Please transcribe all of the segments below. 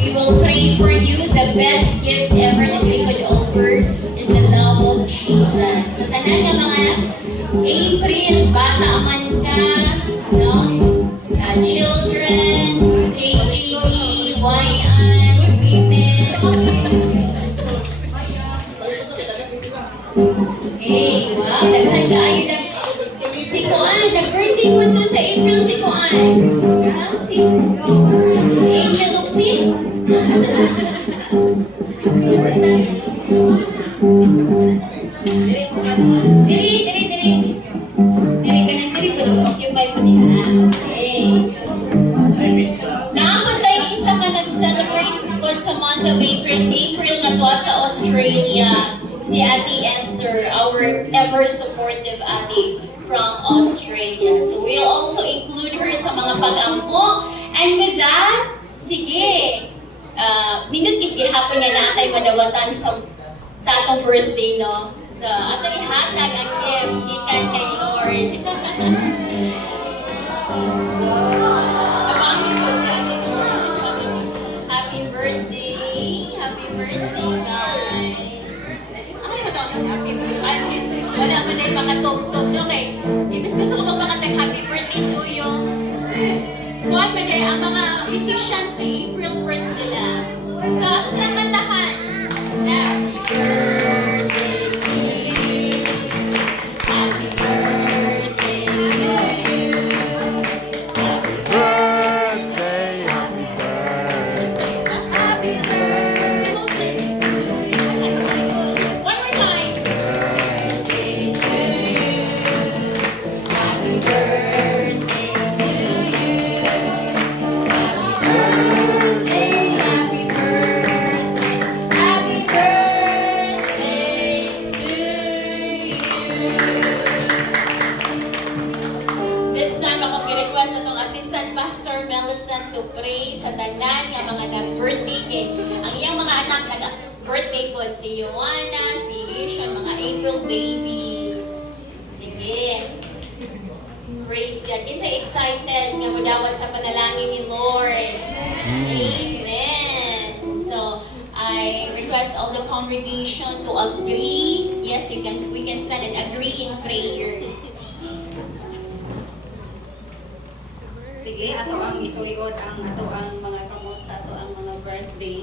We will pray for you. The best gift ever that we could offer is the love of Jesus. Sa tanan nga mga April, bata man ka, no? Children, KKB, YN, women. Hey, wow, daghan kaayo lang. Si Kuan, nag-birthday po to sa April si Kuan. Ha? Si Angel Luxin? Diri. Diri ka nang diri, pero occupy pa din ha. Okay. Naamod tayo isa ka nag-celebrate po sa month of April na to sa Australia. Si Ate Esther, our ever-supportive ate from Australia. So we'll also include her sa mga pag-ampo. And with that, sige, minute gihapon nga natay madawatan sa atong birthday, no? So, atong ihatag ang gift gikan kay Lord. Kamangin po sa atong happy birthday! Happy birthday, guys! Ano ba ito? Happy birthday? Wala mo na yung makatop-top, okay? Ibig gusto ko magpakatag happy birthday to you. Kuhan ba dahil ang mga musicians kay April Prince sila. So, ako silang kantahan. Happy birthday to you. Happy birthday to you. Happy birthday, happy birthday. Happy birthday, si Moses to you. One more time. Birthday to you. Happy birthday to you. Happy birthday, happy birthday. Happy birthday to you. This time, akong gi-request atong Assistant Pastor Millicent to pray sa tanan nga mga nag-birthday kay ang iyang mga anak nag-birthday po si Joanna, si Asian, mga April babies. Sige. Praise God. Kinsay excited nga modawat sa panalangin ni Lord. Amen. So, I request all the congregation to agree. Yes, we can stand and agree in prayer. Sige, ato ang ituyon ang ato ang mga kamot sa ato ang mga birthday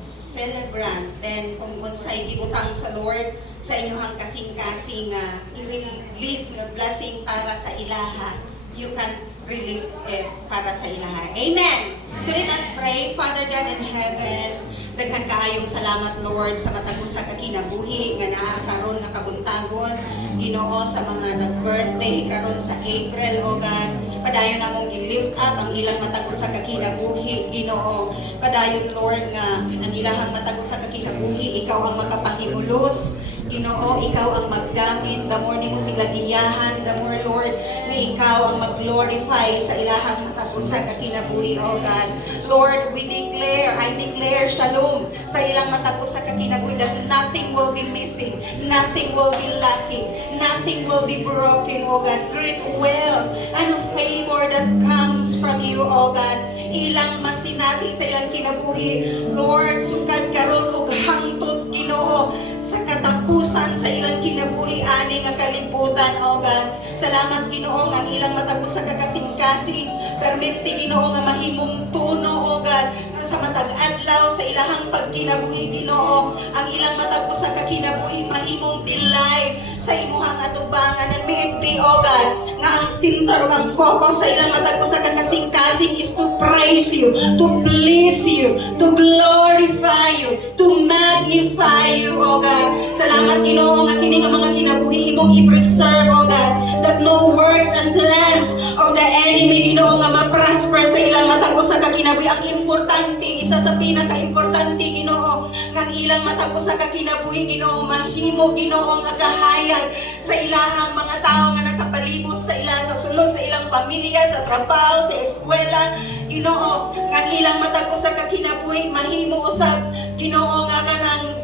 celebrant. Then kung unsay gibutang sa Lord sa inyong kasing-kasing i-release nga blessing para sa ilaha, you can release it para sa ilaha. Amen. So let us pray. Father God in heaven, daghan kaayong salamat Lord sa matag usa ka kinabuhi nga naa karon nga kabuntagon Ginoo sa mga nag-birthday karon sa April o God. Padayon namong gi-lift up ang ilang matag usa ka kinabuhi Ginoo. Padayon Lord nga ang ilahang matag usa ka kinabuhi ikaw ang makapahimulos Ginoo, ikaw ang maggamit, the more nimo sila giyahan, the more Lord, na ikaw ang mag-glorify sa ilahang matagusa ka kinabuhi, O God. Lord, I declare shalom sa ilang matagusa ka kinabuhi that nothing will be missing, nothing will be lacking, nothing will be broken, O God. Great wealth and favor that comes from you, O God. Ilang masinati sa ilang kinabuhi, Lord, sukad karon og hangtod Ginoo sa katapusan sa ilang kinabuhi ani nga kalibutan, O God. Salamat Ginoo nga ang ilang matagos sa kakasing-kasing, permiti Ginoo nga mahimong tuno, O God, sa matag adlaw sa ilahang pagkinabuhi Ginoo, ang ilang matagos sa kakinabuhi mahimong delight sa imuhang atubangan and may it be, O God, nga ang sinter ug ang focus sa ilang matagos sa kakasing-kasing is to praise you, to please you, to glorify you, to magnify you, O God. Salamat Ginoo nga kini nga mga kinabuhi imong i-preserve, O God, that no works and plans of the enemy Ginoo nga ma-prosper sa ilang matagos sa kakinabuhi. Ang importante, isa sa pinaka-importante Ginoo, nga ilang matagos sa kakinabuhi Ginoo, mahimo Ginoo nga kahayag sa ilahang mga tao nga nakapalibot sa ila, sa sulod sa ilang pamilya, sa trabaho, sa eskwela Ginoo, nga ilang matagos sa kakinabuhi mahimo usab Ginoo nga kanang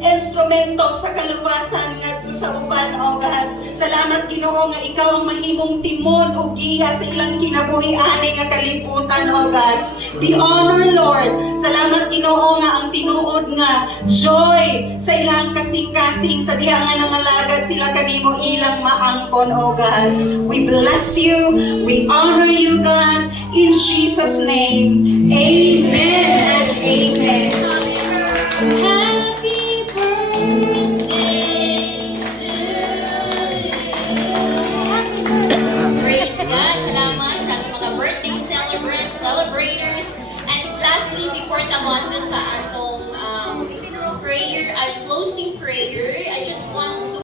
instrumento sa kaluwasan ngadto sa uban, O God. Salamat Ginoo nga ikaw ang mahimong timon o giya sa ilang kinabuhi ani nga kalibutan, O God. Be honor, Lord. Salamat Ginoo nga ang tinuod nga joy sa ilang kasing-kasing sa diha nga nangalagad sila kanimo ilang maangkon, O God. We bless you. We honor you, God. In Jesus' name. Amen and amen. Happy birthday to you. Praise God. Salamat sa ating mga birthday celebrants, celebrators. And lastly, before tamonto sa